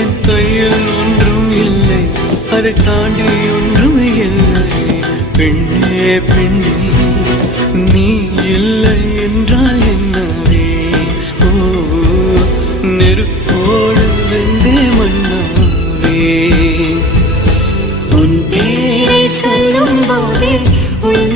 என் கையில் ஒன்றும் இல்லை, அதை தாண்டி ஒன்றும் இல்லை. பெண்ணே பெண்ணே, நீ இல்லை என்றால் என்னவே? ஓ, நெருப்போடு வெந்தே மண்ணாவே. உன் பேரை சொல்லும் போதே உன்